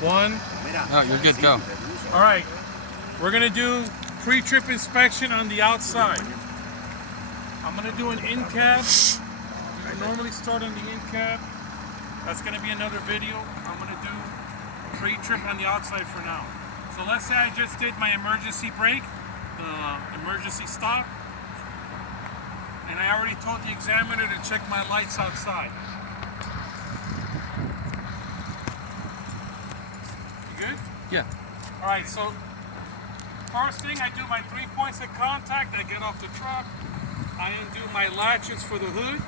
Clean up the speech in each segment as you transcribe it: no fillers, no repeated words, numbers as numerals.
One. No, you're good, go. All right. We're going to do pre-trip inspection on the outside. I'm going to do an in-cab. I normally start on the in-cab. That's going to be another video. I'm going to do pre-trip on the outside for now. So let's say I just did my emergency brake, the emergency stop, and I already told the examiner to check my lights outside. You good? Yeah. All right, so first thing, I do my 3 points of contact. I get off the truck. I undo my latches for the hood.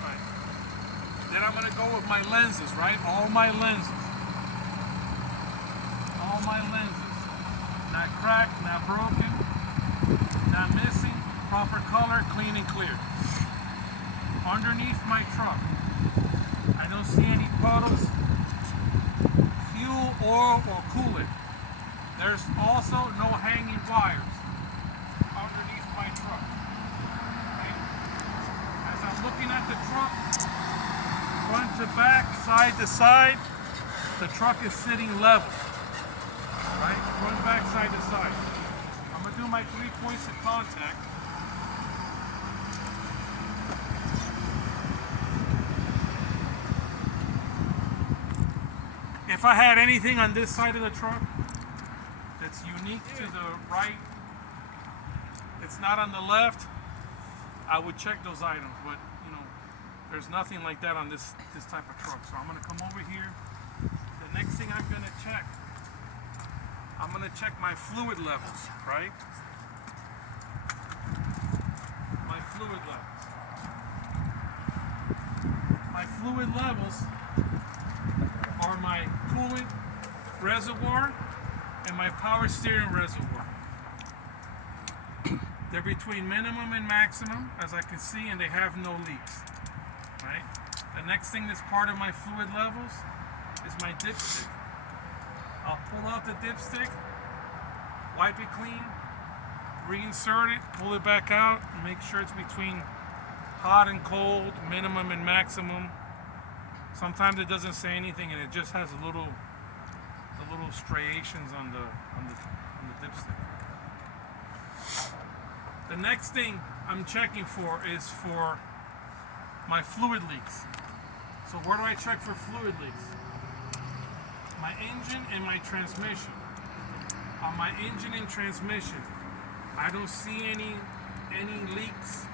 Right. Then I'm going to go with my lenses, right? All my lenses. All my lenses. Not cracked, not broken, not missing. Proper color, clean and clear. Underneath my truck, I don't see any puddles, fuel, oil, or coolant. There's also no hanging wires underneath my truck. Okay? As I'm looking at the truck, front to back, side to side, the truck is sitting level. Right? Front, back, side to side. I'm going to do my 3 points of contact. If I had anything on this side of the truck that's unique to the right, it's not on the left, I would check those items, but you know, there's nothing like that on this type of truck. So I'm gonna come over here. The next thing I'm gonna check my fluid levels, right? My fluid levels. My fluid levels are my coolant reservoir and my power steering reservoir. They're between minimum and maximum, as I can see, and they have no leaks. Right? The next thing that's part of my fluid levels is my dipstick. I'll pull out the dipstick, wipe it clean, reinsert it, pull it back out, and make sure it's between hot and cold, minimum and maximum. Sometimes it doesn't say anything, and it just has the little striations on the dipstick. The next thing I'm checking for is for my fluid leaks. So where do I check for fluid leaks? My engine and my transmission. On my engine and transmission, I don't see any leaks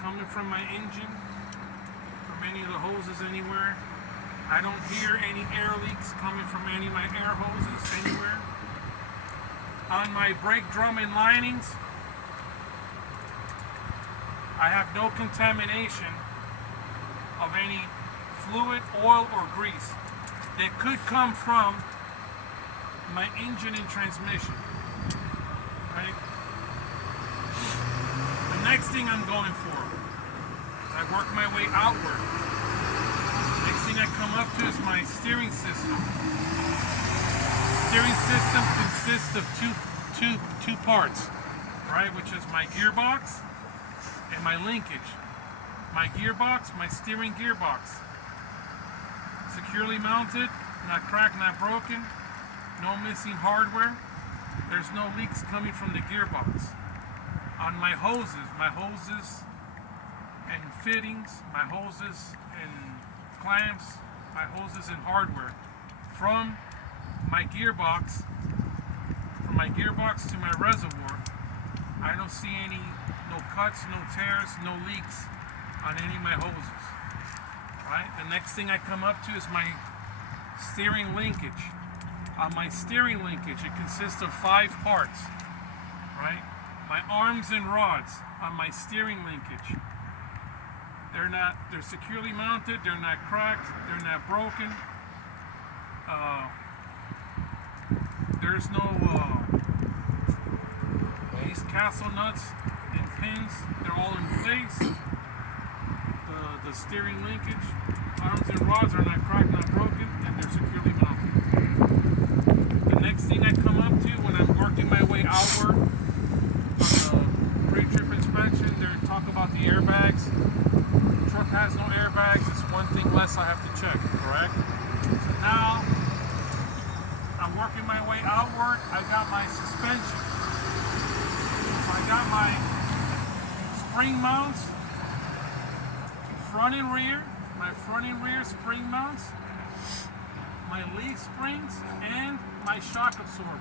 coming from my engine, from any of the hoses anywhere. I don't hear any air leaks coming from any of my air hoses anywhere. On my brake drum and linings, I have no contamination of any fluid, oil, or grease that could come from my engine and transmission. Right? The next thing I'm going for, I work my way outward. Next thing I come up to is my steering system. Steering system consists of two parts, right? Which is my gearbox and my linkage. My gearbox, my steering gearbox, securely mounted, not cracked, not broken, no missing hardware. There's no leaks coming from the gearbox. On my hoses and fittings, my hoses and clamps, my hoses and hardware, from my gearbox to my reservoir, I don't see no cuts, no tears, no leaks on any of my hoses. Right? The next thing I come up to is my steering linkage. On my steering linkage, it consists of 5 parts. Right? My arms and rods on my steering linkage. They're securely mounted, they're not cracked, they're not broken. There's no these castle nuts and pins, they're all in place. The steering linkage, arms and rods are not cracked, not broken, and they're securely mounted. The next thing I come up to when I'm working my way outward on the pre-trip inspection, they talk about about the airbags. The truck has no airbags. It's one thing less I have to check, correct? So now I'm working my way outward. I got my suspension. So I got my spring mounts, front and rear, my front and rear spring mounts, my leaf springs, and my shock absorber.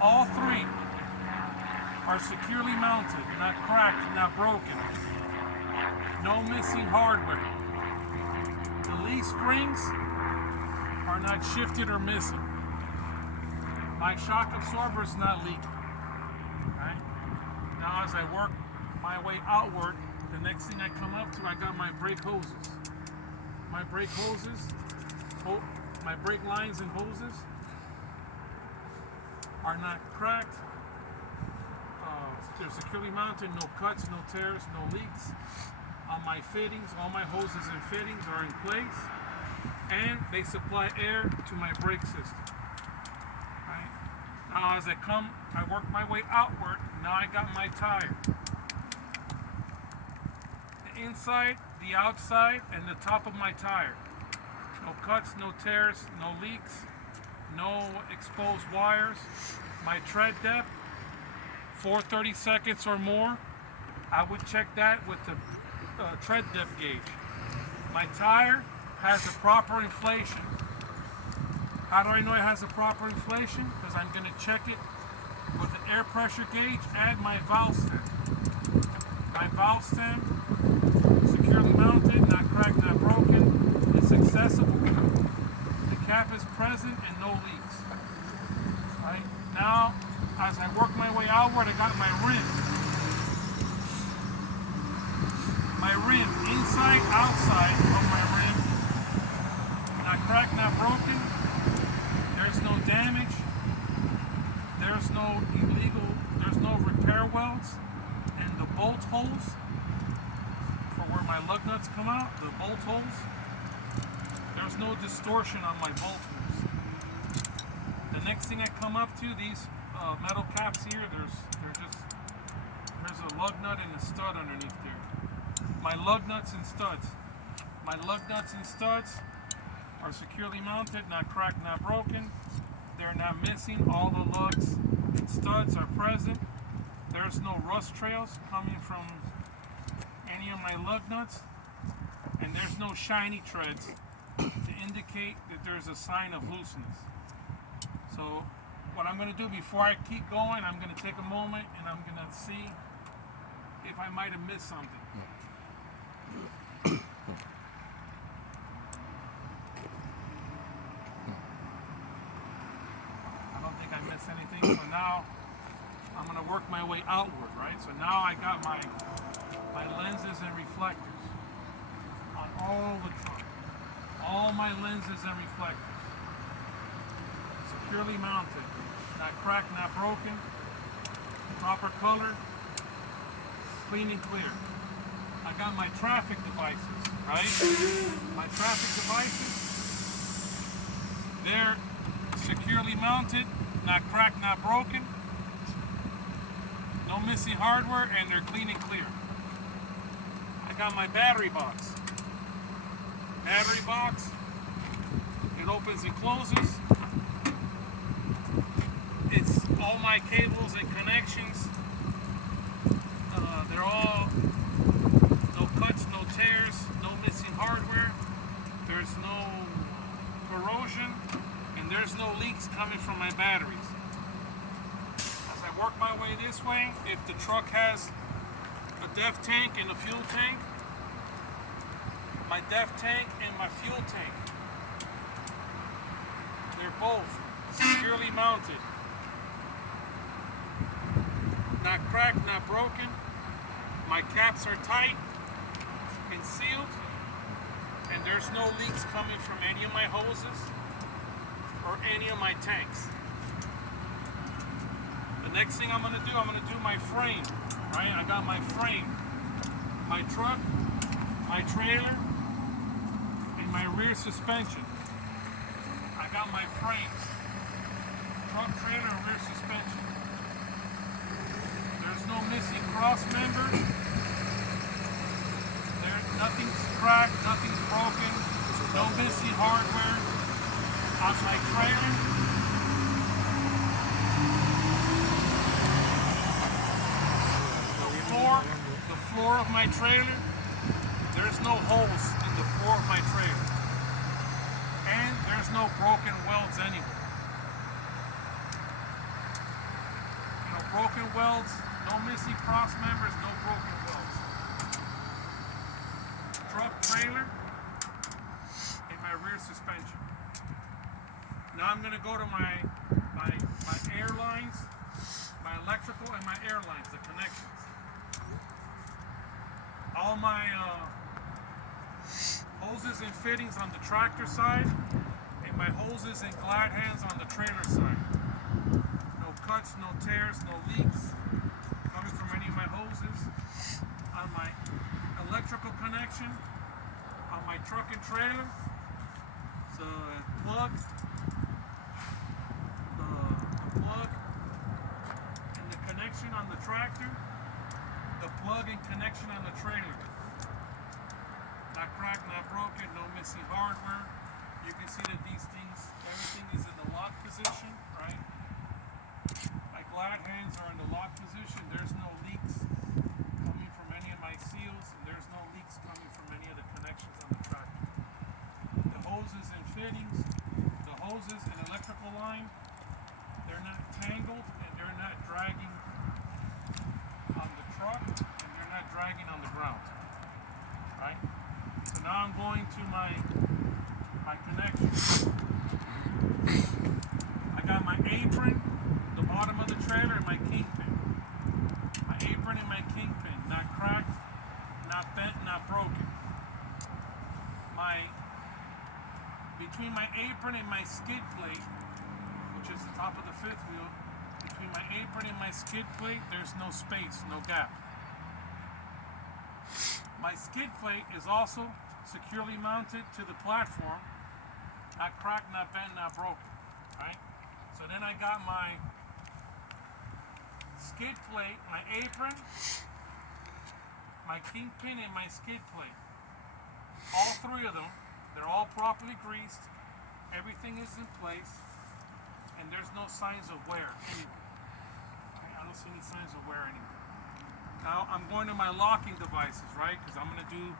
All three are securely mounted, not cracked, not broken. No missing hardware. The leaf springs are not shifted or missing. My shock absorber is not leaking. Right? Now as I work my way outward, the next thing I come up to, I got my brake hoses. My brake hoses, my brake lines and hoses are not cracked. They're securely mounted, no cuts, no tears, no leaks. On my fittings, all my hoses and fittings are in place, and they supply air to my brake system. Right? Now as I work my way outward, now I got my tire. The inside, the outside, and the top of my tire. No cuts, no tears, no leaks, no exposed wires. My tread depth, 430 seconds or more. I would check that with the tread depth gauge. My tire has a proper inflation. How do I know it has a proper inflation? Because I'm going to check it with the air pressure gauge and my valve stem. My valve stem, securely mounted, not cracked, not broken. It's accessible. The cap is present and no leaks. Right? Now, as I work my way outward, I got my rim. My rim, inside, outside of my rim, not cracked, not broken. There's no damage. There's no there's no repair welds. And the bolt holes, for where my lug nuts come out, the bolt holes, there's no distortion on my bolt holes. The next thing I come up to, these metal caps here, there's a lug nut and a stud underneath there. My lug nuts and studs. My lug nuts and studs are securely mounted, not cracked, not broken. They're not missing. All the lugs and studs are present. There's no rust trails coming from any of my lug nuts. And there's no shiny treads to indicate that there's a sign of looseness. So what I'm going to do before I keep going, I'm going to take a moment and I'm going to see if I might have missed something. I don't think I missed anything. So now I'm going to work my way outward, right? So now I got my lenses and reflectors on all the truck. All my lenses and reflectors. Securely mounted. Not cracked, not broken. Proper color. Clean and clear. I got my traffic devices, right? My traffic devices, they're securely mounted, not cracked, not broken. No missing hardware, and they're clean and clear. I got my battery box. Battery box, it opens and closes. It's all my cables and connections. They're all no cuts, no tears, no missing hardware. There's no corrosion, and there's no leaks coming from my batteries. As I work my way this way, if the truck has a DEF tank and a fuel tank, my DEF tank and my fuel tank, they're both securely mounted. Not cracked, not broken. My caps are tight and sealed, and there's no leaks coming from any of my hoses or any of my tanks. The next thing I'm going to do my frame, right? I got my frame, my truck, my trailer, and my rear suspension. I got my frames, truck, trailer, and rear suspension. There's no missing cross members. Nothing's cracked, nothing's broken, no missing hardware on my trailer. The floor of my trailer, there's no holes in the floor of my trailer. And there's no broken welds anywhere. You know, broken welds, no missing cross members, no broken welds. Truck trailer and my rear suspension. Now I'm going to go to my Airlines, my electrical and my Airlines, the connections. All my hoses and fittings on the tractor side, and my hoses and glide hands on the trailer side. No cuts, no tears, no leaks coming from any of my hoses. On my electrical connection, on my truck and trailer, so plug, and the connection on the tractor, the plug and connection on the trailer. Not cracked, not broken, no missing hardware. You can see that these things, everything is in the lock position, right? My glide hands are in the lock position. There's no leaks coming from any of my seals, and there's no leaks coming from any of the connections on the tractor. The hoses and fittings, the hoses and electrical line, they're not tangled and they're not dragging on the truck, and they're not dragging on the ground, right? So now I'm going to my connection. I got my apron, the bottom of the trailer, and my kingpin. My apron and my kingpin, not cracked, not bent, not broken. Between my apron and my skid plate, which is the top of the fifth wheel, between my apron and my skid plate, there's no space, no gap. My skid plate is also securely mounted to the platform, not cracked, not bent, not broken, right? So then I got my skid plate, my apron, my kingpin, and my skid plate. All three of them, they're all properly greased, everything is in place, and there's no signs of wear anywhere. I don't see any signs of wear anywhere. Now I'm going to my locking devices, right? Because I'm going to do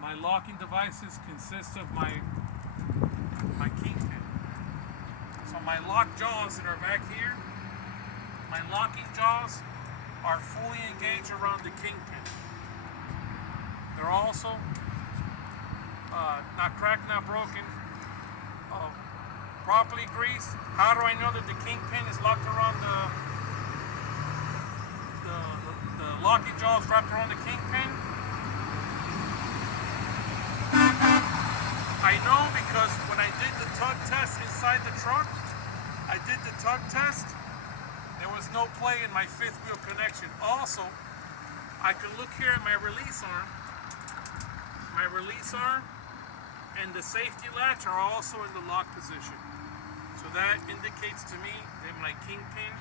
my locking devices consist of my kingpin. So my lock jaws that are back here, my locking jaws are fully engaged around the kingpin. They're also not cracked, not broken, properly greased. How do I know that the kingpin is locked around the locking jaws wrapped around the kingpin? I know because when I did the tug test inside the truck, I did the tug test, there was no play in my fifth wheel connection. Also, I can look here at my release arm. My release arm and the safety latch are also in the lock position. So that indicates to me that my kingpin,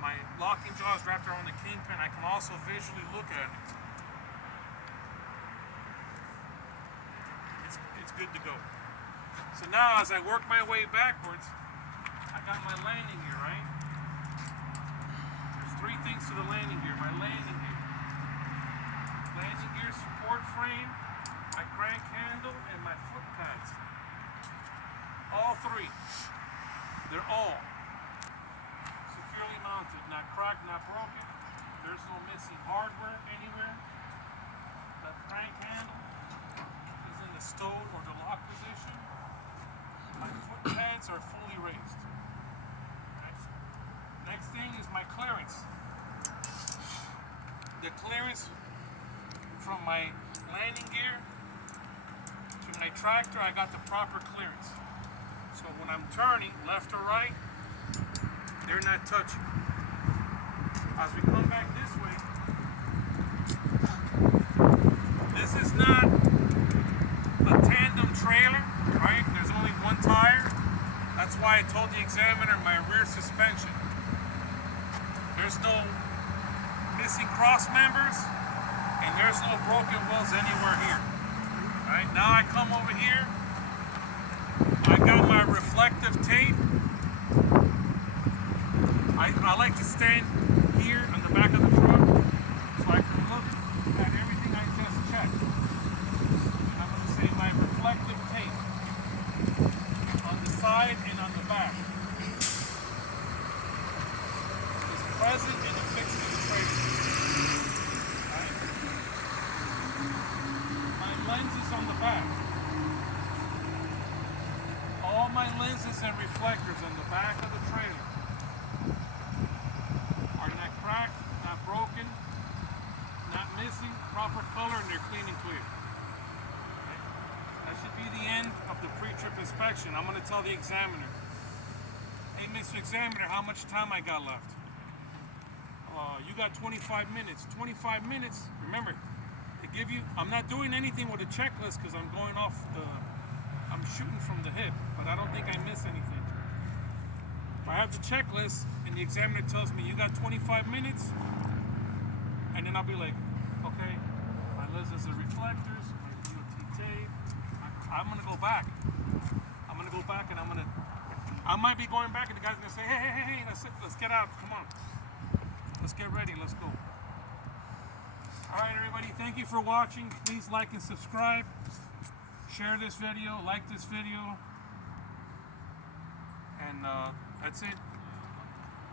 my locking jaw is wrapped around the kingpin. I can also visually look at it. It's good to go. So now as I work my way backwards, I got my landing gear, right? There's three things to the landing gear. My landing gear support frame, my crank handle, and my foot pads. All three. They're all securely mounted, not cracked, not broken. There's no missing hardware anywhere. The crank handle is in the stowed or the lock position. My foot pads are fully raised. Next thing is my clearance. The clearance from my landing gear to my tractor, I got the proper clearance. So when I'm turning left or right, they're not touching. As we come back this way, this is not a tandem trailer, right? There's only one tire. That's why I told the examiner my rear suspension. There's no missing cross members, and there's no broken wheels anywhere here. Alright, now I come over here. I got my reflective tape. I like to stand here on the back of the truck so I can look at everything I just checked. And I'm going to say my reflective tape on the side and on the back is present and affixed to the trailer. Right? My lenses on the back. All my lenses and reflectors on the back of the trailer are not cracked, not broken, not missing, proper color, and they're clean and clear. Okay? That should be the end of the pre-trip inspection. I'm going to tell the examiner, hey, Mr. Examiner, how much time I got left? You got 25 minutes. 25 minutes, remember, to give you, I'm not doing anything with a checklist because I'm going off I'm shooting from the hip, but I don't think I miss anything. I have the checklist, and the examiner tells me, you got 25 minutes, and then I'll be like, okay, my lenses are reflectors, my DOT tape, I'm going to go back. I'm going to go back, and I might be going back, and the guy's going to say, hey, let's get out, come on. Let's get ready, let's go. All right, everybody, thank you for watching. Please like and subscribe. Share this video, like this video, and that's it.